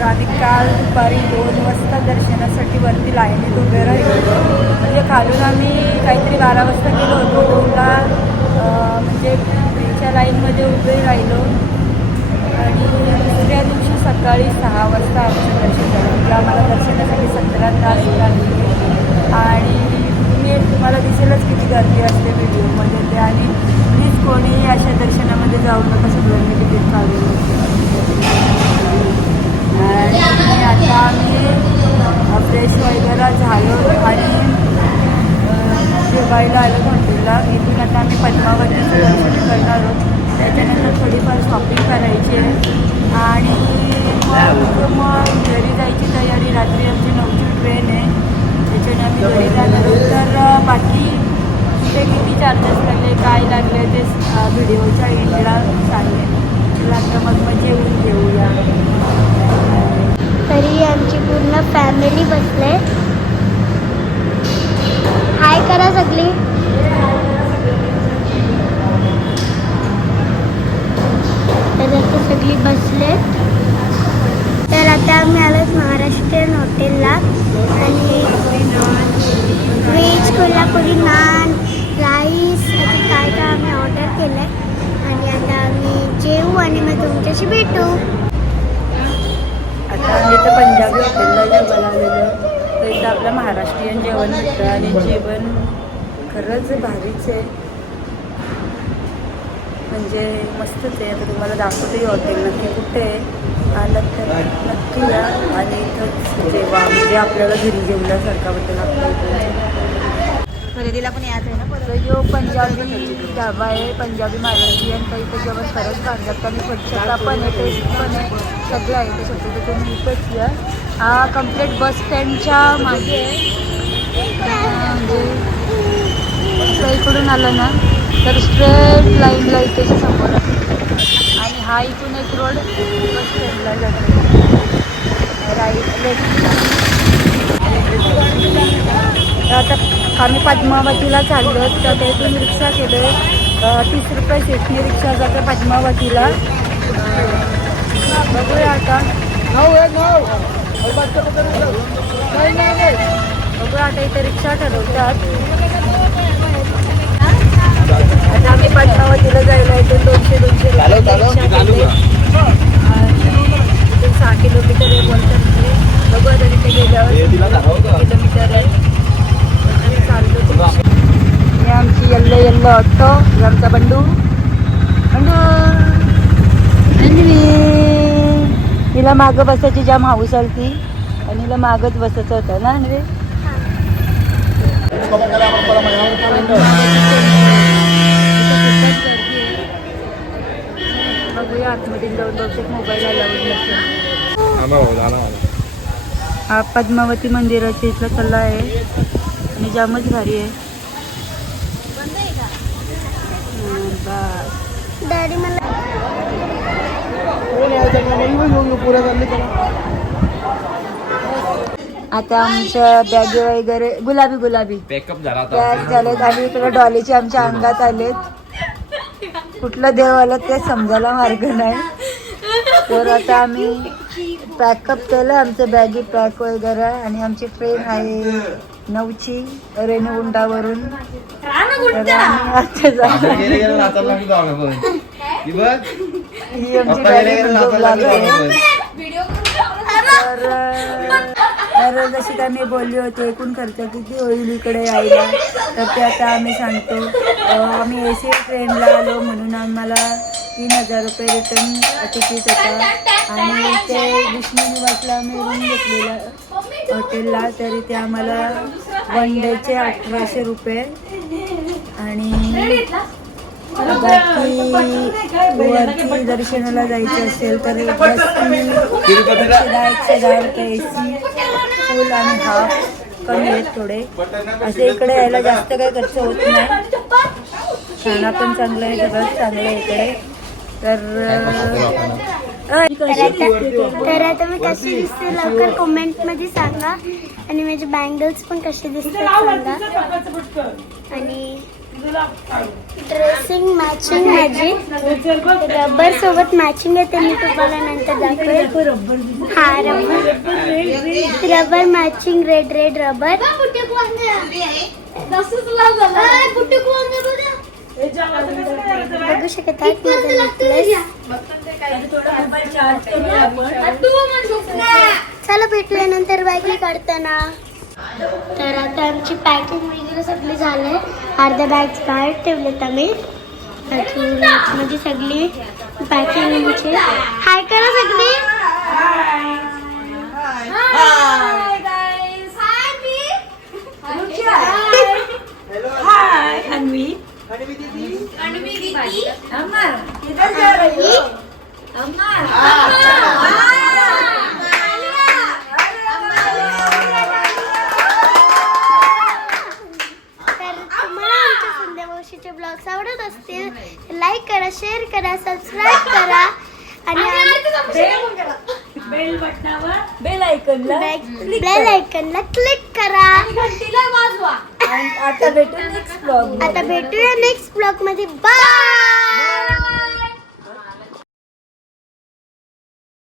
तर आम्ही काल दुपारी 2 वाजता दर्शनासाठी वरती लाईनीत उभे राहिलो. म्हणजे खालून आम्ही काहीतरी 12 वाजता गेलो होतो. 2ला म्हणजे पुढच्या लाईनमध्ये उभे राहिलो आणि दुसऱ्या दिवशी सकाळी 6 वाजता आमचं दर्शन झालं. म्हणजे आम्हाला दर्शनासाठी 17 तास लागले. आणि तुम्हाला दिसेलच किती गर्दी असते व्हिडिओमध्ये ते. आणि प्लीज कोणी अशा दर्शनामध्ये जाऊ नका, सगळ्यांनी तिकीट काढून. आणि आता आम्ही फ्रेश वगैरे झालो आणि जेवायला आलो हॉटेलला. इथून आता आम्ही पद्मावतीचं दर्शन करणार आहोत. त्याच्यानंतर थोडीफार शॉपिंग करायची आहे आणि मग घरी जायची तयारी. रात्री आमची 9ची ट्रेन आहे, त्याच्याने आम्ही घरी जाणार आहोत. तर बाकी ते किती चार्जेस लागले, काय लागले ते व्हिडिओच्या एंडला सांगेन. चला आता मग जेवून घेऊया. तरी आमची पूर्ण फॅमिली बसले. हाय करा सगळी. तर आता सगळी बसले. तर आता आम्ही आलोच महाराष्ट्रीयन हॉटेलला आणि व्हेज कोल्हापुरी नान, राईस असं काय काय आम्ही ऑर्डर केलं आहे. आणि आता आम्ही जेवू आणि मग तुमच्याशी भेटू. आता आम्ही तर पंजाबी हॉटेलला जेवायला आलेलो. तर इथं आपलं महाराष्ट्रीयन जेवण मिळतं आणि जेवण खरंच भारीच आहे, म्हणजे मस्तच आहे. आता तुम्हाला दाखवते हॉटेल नक्की कुठे आहे. आलं तर नक्की या आणि इथंच जेवा, म्हणजे आपल्याला घरी जेवल्यासारखा वाटेल. आपल्या खरेदीला पण यायचं आहे ना. तर जो पंजाबी ढाबा आहे, पंजाबी महाराष्ट्रीयन, तर इथं जेवण खरंच बांधतात आणि स्वच्छता पण आहे, टेस्ट पण आहे, सगळं आहे. ते शक्यतो तुम्ही इथंच या. हा कम्प्लीट बस स्टँडच्या मागे आहे. म्हणजे इकडून आलं ना तर स्ट्रेट लाईनला इथेच्या समोर आहे. आणि हा इथून एक रोड बस स्टँडला जातो, राईट लेफ्टला. तर आता आम्ही पद्मावतीला चाललो. तर इथून रिक्षा केले. 30 रुपये सेफनी रिक्षा जाते पद्मावतीला. बघूया आता. बघूया आता इथे रिक्षा ठरवतात. आता आम्ही पद्मावतीला जायला इथून 200 रिक्षा केले. इथून 6 किलोमीटर आहे बोलतात ते. बघू आता तिथे गेल्यावर किलोमीटर आहे. चाललो. हे आमची येल्लो ऑटो, हे आमचा बंडू. हिला मागं बसायची जाम हाऊस आलती आणि हिला मागच बसायचं होतं ना. म्हणजे बघूया आतमध्ये जाऊन बहुतेक मोबाईलला लावून नसेल. हा पद्मावती मंदिराच्या इथला कल्ला आहे आणि जामच भारी आहे. डॅडी मला आता आमच्या बॅग वगैरे गुलाबी पॅकअप झाला बॅग झालेत आणि इकडे डॉलीचे आमच्या अंगात आलेत. कुठलं देव आलं ते समजायला मार्ग नाही. तर आता आम्ही पॅकअप केलं आमचं बॅगी पॅक वगैरे. आणि आमची ट्रेन आहे 9ची रेणीगुंडावरून. तर आम्ही आता जाणार. ही आमची गाडी ब्लॉग आहे. तर जशी काय मी बोलली होती एकूण खर्च किती होईल इकडे यायला, तर ते आता आम्ही सांगतो. आम्ही AC ट्रेनला आलो म्हणून आम्हाला 3000 रुपये रिटर्न तिकीट होता. आणि ते विष्णू निवासला आम्ही रूम घेतलेला हॉटेलला, तरी ते आम्हाला 1 डेचे 1800 रुपये. आणि बाकी वरती दर्शनाला जायचं असेल तर 110 रुपये AC फुल आणि हाफ कमी आहेत थोडे. असे इकडे यायला जास्त काही खर्च होत नाही. खाणं पण चांगलं आहे, सगळंच चांगलं आहे इकडे. तर आता मी कशी दिसते लवकर कमेंटमध्ये सांगा. आणि माझे बँगल्स पण कसे दिसतात सांगा. आणि ड्रेसिंग मॅचिंग माझी रबर सोबत मॅचिंग आहे ते मी तुम्हाला नंतर दाखवेल. हा रबर मॅचिंग रेड रबर. बघू शकत आहात माझा नेकलेस. चला भेटल्यानंतर बॅगी काढताना. तर आता आमची पॅकिंग वगैरे सगळी झालंय. अर्ध्या बॅग्स बाहेर ठेवलेत आम्ही. अजून म्हणजे सगळी पॅकिंग आमची. हाय करा सगळी. हाय अन्वी. अम्मा किधर जा रही? अम्मा ब्लॉग्स आवडत असतील लाईक करा, शेअर करा, सबस्क्राईब करा आणि बेल बटनावर बेल आयकॉनला क्लिक करा. आता भेटूया नेक्स्ट ब्लॉग. आता भेटूया नेक्स्ट ब्लॉग मध्ये. बाय.